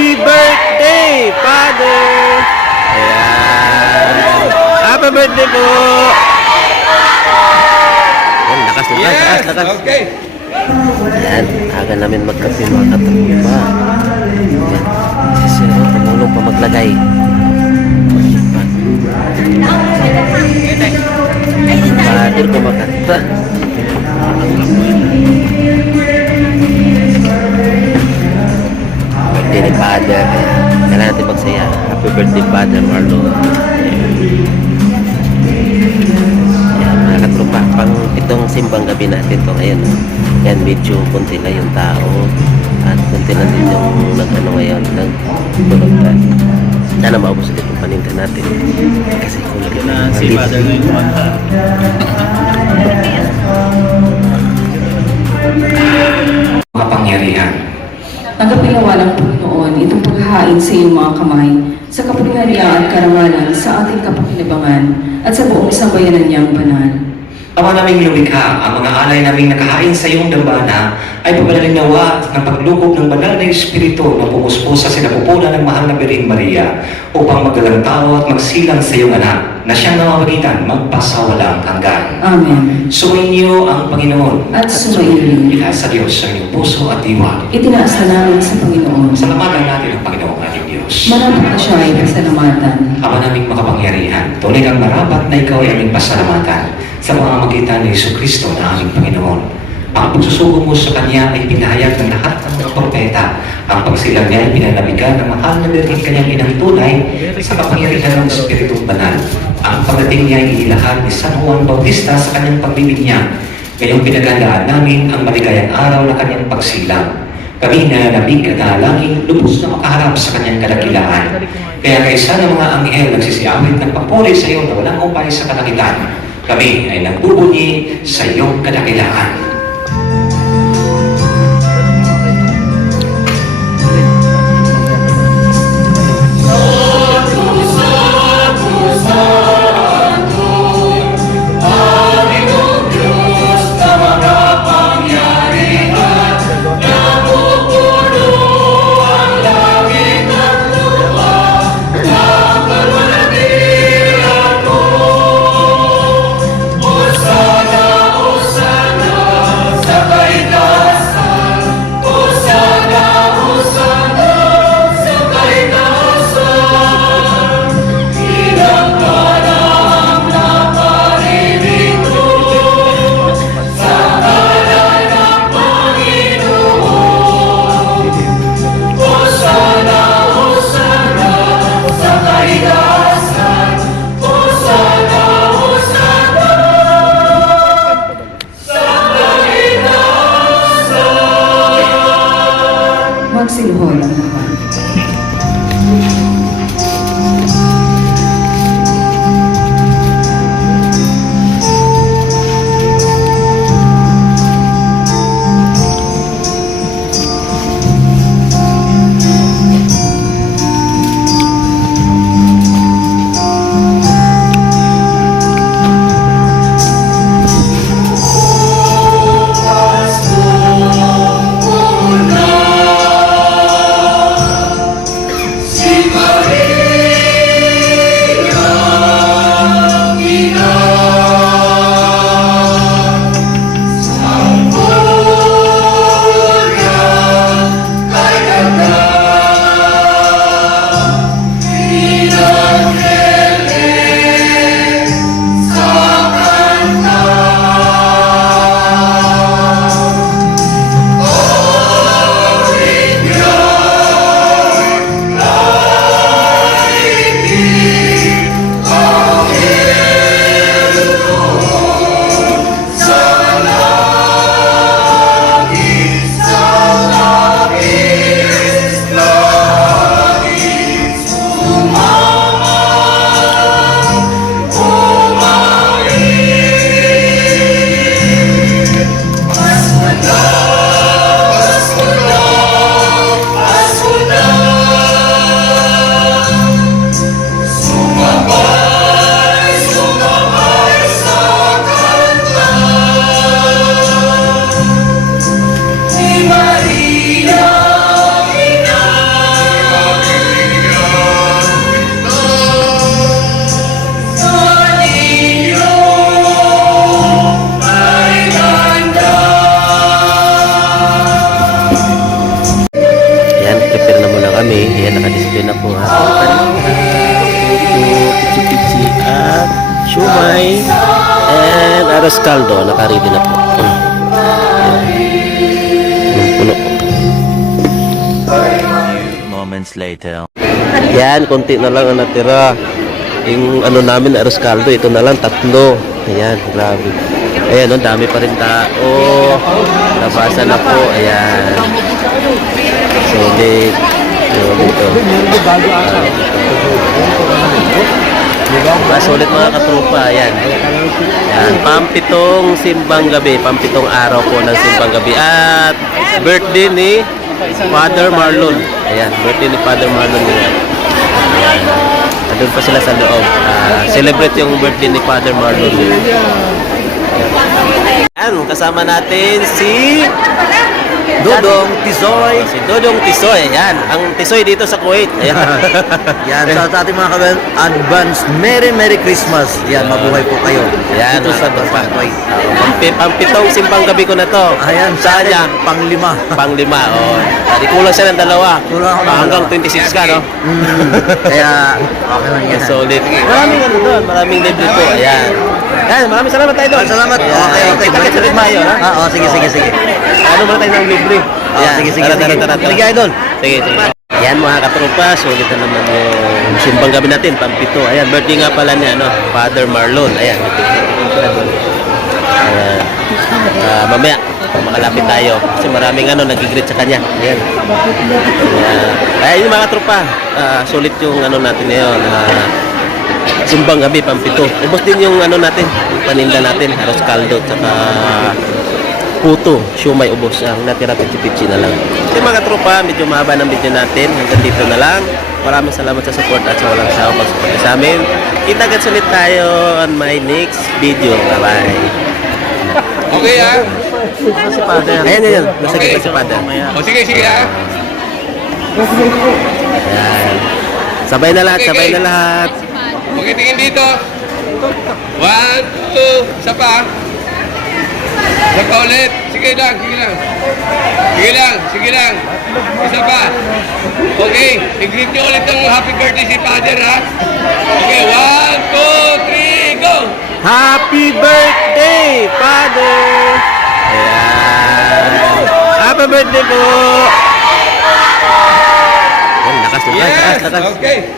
Happy birthday, Father! Ayan. Happy birthday po! Ayan, lakas. Okay. Ayan, aga namin magkape mga katropa. Ayan, si Sir tumulong pa maglagay. Father kumakanta. Birthday ni Father. Kailangan natin magsaya. Happy birthday, Father Marlon. Ayan, mga katropa. Pang itong simbang gabi natin to ngayon. Yan, medyo konti lang yung tao. At konti lang din yung nag-ano ngayon. Nag-tulog na. Sana maubos ulit yung paninda natin. Kasi kung lagi na si Father ngayon kumanta. Kapangyarihan. Nagapinawa ng Panginoon itong paghahain sa iyong mga kamay, sa kapangyarihan at karangalan sa ating kapakinabangan at sa buong sambayanan niyang banal. Ama naming lumikha, ang mga alay naming nakahain sa iyong dambana ay pabalalin nawa ng paglugog ng banal na Espiritu na pumuspo sa sinapupunan ng mahal na Birhen Maria upang magalang tao at magsilang sa iyong anak na siyang namamagitan magpasawalang hanggan. Amen. Sumainyo ang Panginoon At sumainyo. Ila sa Diyos sa inyong puso at diwa. Itinaas na namin sa Panginoon. Salamatan natin ang Panginoong ating Diyos. Marapat na siya ay pasalamatan. Ama naming makapangyarihan, tunay kang marapat na ikaw ay aming pasalamatan sa pamamagitan ni Jesucristo na aming Panginoon. Ang pagsusugo mo sa Kanya ay pinahayag ng lahat ng mga propeta. Ang pagsilang niya ay pinanabigan ng mahal na Birhen kanyang inang tunay sa kapangyarihan ng Espiritu Banal. Ang pagdating niya ay inilahan ni San Juan Bautista sa kanyang pagbibinyag. Ngayong pinaghandaan namin ang maligayang araw na kanyang pagsilang. Kami na nabig at nalangin, lubos na makaharap sa kanyang kadakilaan. Kaya kaysa ng mga anghel nagsisiawit ng papuri sa iyo na walang upay sa kadakilaan, kami ay nagbubunyi sa iyong kadakilaan. Magsiluhod ang lahat. Si Ayan, naka-display na po ha. Pichi-pichi at siumay and aros caldo. Naka-ready na po. Puno. Moments later. Yan, konti na lang ang natira. Yung ano namin, aros caldo, ito na lang, 3. Ayan, grabe. Ayan, ang dami pa rin tao. Nabasa na po. Ayan. Solid. Solid mga katropa. Ayan. Ayan. Pampitong simbang gabi. Pampitong araw po ng simbang gabi. At birthday ni Father Marlon. Ayan. Birthday ni Father Marlon. Ayan. Nandun pa sila sa loob. Celebrate yung birthday ni Father Marlon. Ayan. Kasama natin si Dodong Tisoy. Si Dodong Tisoy. Ayan. Ang Tisoy dito sa Kuwait. Ayan. Yan, sa ating mga kabayan, advance Merry Christmas. Yan, mabuhay po kayo. Ayan. Ito sa mga Toy. Pampitong simbang gabi ko na to. Ayan, Saan niya? Pang-5. Pang-5. Oh. Di kulang siya ng 2. Kulang ako ng Hanggang 2. 26 ka, no? Kaya, okay lang yan. Solid. Maraming ano doon. Maraming libre po. Ayan. Ayan. Maraming salamat tayo doon. Salamat. Okay. Kita-kits ulit tayo, ha? Sige. Ano muna tayo ng libre? Ayan. Sige. Tara. Sige, idol. Sige. Ayan mga katropa, sulit na naman yung simbang gabi natin, pampito. Ayan, birthday nga pala niya, no? Father Marlon. Ayan. Ayan. Mamaya, makalapit tayo. Kasi maraming nag-greet sa kanya. Ayan. Ayan yung mga katropa, sulit yung natin ngayon. Simbang gabi, pampito. Ubos din yung natin, yung paninda natin, aros caldo, tsaka puto, siumay, ubos. Ang natira pichi-pichi na lang. Yung mga tropa, medyo mahaba ng video natin. Hanggang dito na lang. Maraming salamat sa support at sa walang sawa pag-support sa amin. Kita-kits ulit tayo on my next video. Bye-bye. Okay ah. Si Father. Ayan. Nasa Okay. kita si Father. O sige ah. Ayan. Sabay na lahat. Okay, tingin dito. 1, 2, isa pa. Isa pa ulit. Sige lang. Isa pa. Okay, i-greet nyo ulit ng happy birthday si Father ha. Okay, 1, 2, 3, go! Happy birthday, Father! Ayan. Happy birthday po! Ayan, lakas. Yes! Okay.